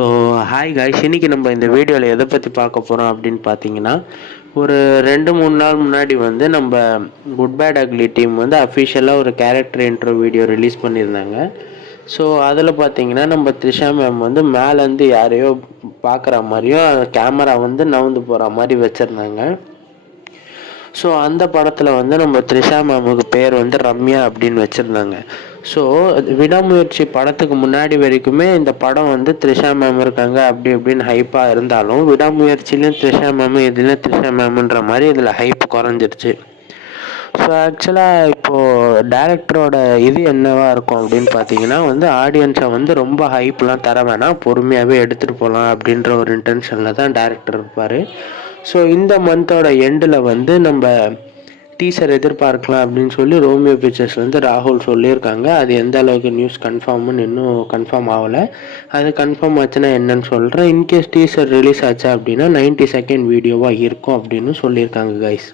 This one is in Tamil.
ஸோ ஹாய் காய்ஸ், இன்னைக்கு நம்ம இந்த வீடியோவில் எதை பற்றி பார்க்க போகிறோம் அப்படின்னு பார்த்தீங்கன்னா, ஒரு 2-3 நாள் முன்னாடி வந்து நம்ம குட் பேட் அக்லி டீம் வந்து அஃபிஷியலாக ஒரு கேரக்டர் இன்ட்ரோ வீடியோ ரிலீஸ் பண்ணியிருந்தாங்க. ஸோ அதில் பார்த்தீங்கன்னா நம்ம த்ரிஷா மேம் வந்து மேலேருந்து யாரையோ பார்க்குற மாதிரியும் கேமரா வந்து நவுந்து போகிற மாதிரி வச்சுருந்தாங்க. ஸோ அந்த படத்தில் வந்து நம்ம த்ரிஷா மேமுக்கு பேர் வந்து ரம்யா அப்படின்னு வச்சுருந்தாங்க. ஸோ விடாமுயற்சி படத்துக்கு முன்னாடி வரைக்குமே இந்த படம் வந்து த்ரிஷா மேம் இருக்காங்க அப்படி இப்படின்னு ஹைப்பாக இருந்தாலும், விடாமுயற்சிலையும் த்ரிஷா மேமு இதுலேயும் த்ரிஷா மேமுன்ற மாதிரி இதில் ஹைப் குறைஞ்சிருச்சு. ஸோ ஆக்சுவலாக இப்போது டேரக்டரோட இது என்னவா இருக்கும் அப்படின்னு பார்த்தீங்கன்னா வந்து, ஆடியன்ஸை வந்து ரொம்ப ஹைப்லாம் தர வேணாம், பொறுமையாகவே எடுத்துகிட்டு போகலாம் அப்படின்ற ஒரு இன்டென்ஷனில் தான் டேரக்டர் இருப்பார். ஸோ இந்த மந்தோட எண்டில் வந்து நம்ம டீசர் எதிர்பார்க்கலாம் அப்படின்னு சொல்லி ரோமியோ பிக்சர்ஸ் வந்து ராகுல் சொல்லியிருக்காங்க. அது எந்த அளவுக்கு நியூஸ் கன்ஃபார்ம்னு இன்னும் கன்ஃபார்ம் ஆகலை. அது கன்ஃபார்ம் ஆச்சுன்னா என்னன்னு சொல்கிறேன். இன்கேஸ் டீசர் ரிலீஸ் ஆச்சா அப்படின்னா 90 செகண்ட் வீடியோவாக இருக்கும் அப்படின்னு சொல்லியிருக்காங்க கைஸ்.